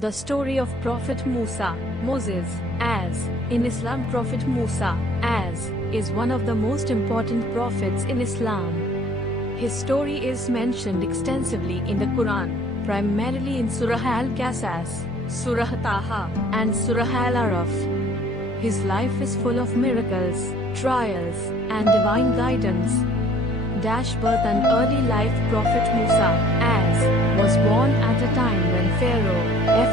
The story of Prophet Musa, Moses, as in Islam Prophet Musa, as is one of the most important prophets in Islam. His story is mentioned extensively in the Quran, primarily in Surah Al-Qasas, Surah Taha, and Surah Al-Araf. His life is full of miracles, trials, and divine guidance. Birth and early life. Prophet Musa, as was born at a time when Pharaoh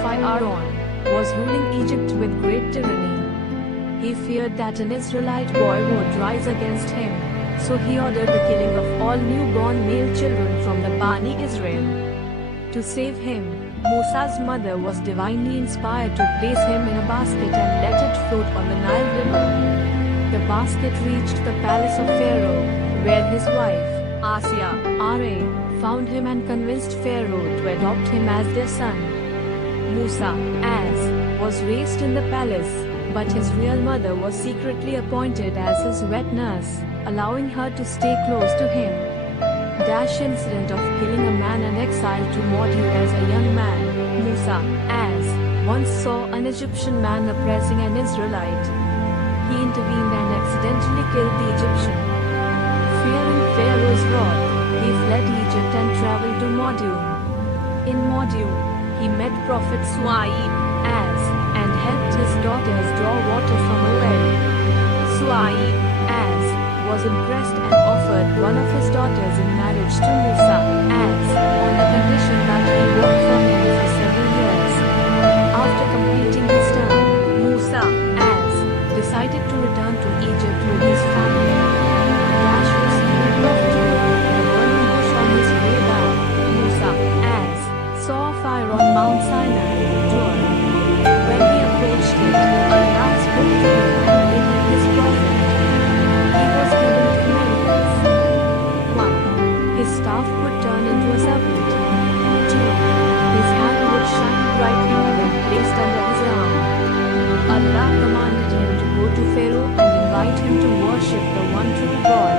Pharaoh was ruling Egypt with great tyranny. He feared that an Israelite boy would rise against him, so he ordered the killing of all newborn male children from the Bani Israel. To save him, Musa's mother was divinely inspired to place him in a basket and let it float on the Nile River. The basket reached the palace of Pharaoh, where his wife, Asya, found him and convinced Pharaoh to adopt him as their son. Musa, as was raised in the palace, but his real mother was secretly appointed as his wet nurse, allowing her to stay close to him. Incident of killing a man and exile to Maudu as a young man. Musa, as once saw an Egyptian man oppressing an Israelite. He intervened and accidentally killed the Egyptian. Fearing Pharaoh's wrath, he fled Egypt and traveled to Maudu. In Maudu, he met Prophet Suaib, as and helped his daughters draw water from a well. Suaib, as was impressed and offered one of his daughters in marriage to Musa, as on the condition that he worked for him for several years. After completing his term, Musa, as decided to return to Egypt with his family. Received profitable in a burning bush on his way back. Musa, as saw a fire on Mount Sinai, Jordan. When he approached it, Allah spoke to him and made him his prophet. He was given two miracles. 1. His staff would turn into a serpent. 2. His hand would shine brightly when placed under his arm. Allah commanded him to go to Pharaoh and invite him to worship the one true God.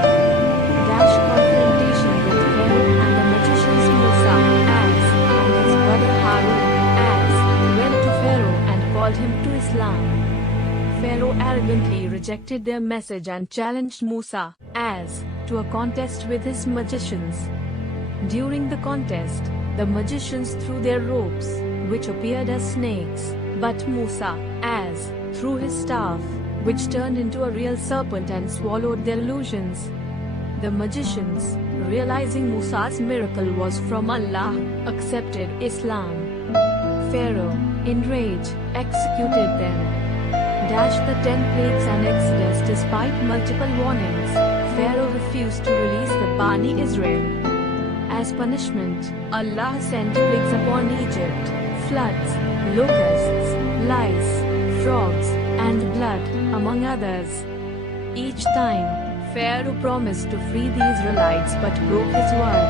Confrontation with Pharaoh and the magicians. Musa, as and his brother Harun, as went to Pharaoh and called him to Islam. Pharaoh arrogantly rejected their message and challenged Musa, as to a contest with his magicians. During the contest, the magicians threw their ropes, which appeared as snakes, but Musa, as threw his staff, which turned into a real serpent and swallowed their illusions. The magicians, realizing Musa's miracle was from Allah, accepted Islam. Pharaoh, in rage, executed them. The 10 plagues and Exodus. Despite multiple warnings, Pharaoh refused to release the Bani Israel. As punishment, Allah sent plagues upon Egypt: floods, locusts, lice, frogs, and blood, among others. Each time, Pharaoh promised to free the Israelites but broke his word.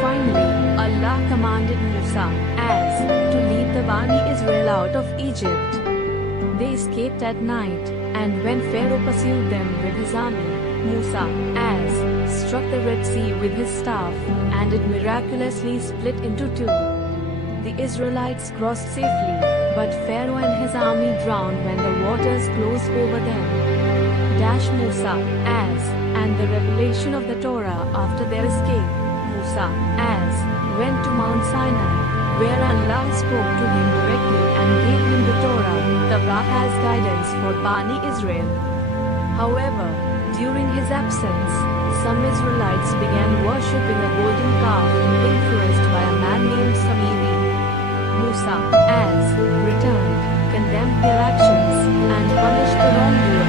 Finally, Allah commanded Musa, as to lead the Bani Israel out of Egypt. They escaped at night, and when Pharaoh pursued them with his army, Musa, as struck the Red Sea with his staff, and it miraculously split into two. The Israelites crossed safely, but Pharaoh and his army drowned when the waters closed over them. Musa, as and the revelation of the Torah. After their escape, Musa, as went to Mount Sinai, where Allah spoke to him directly and gave him the Torah, the as guidance for Bani Israel. However, during his absence, some Israelites began worshipping a golden calf, influenced by a man named Samiri. Musa, as returned, condemned their actions, and punished the wrongdoers.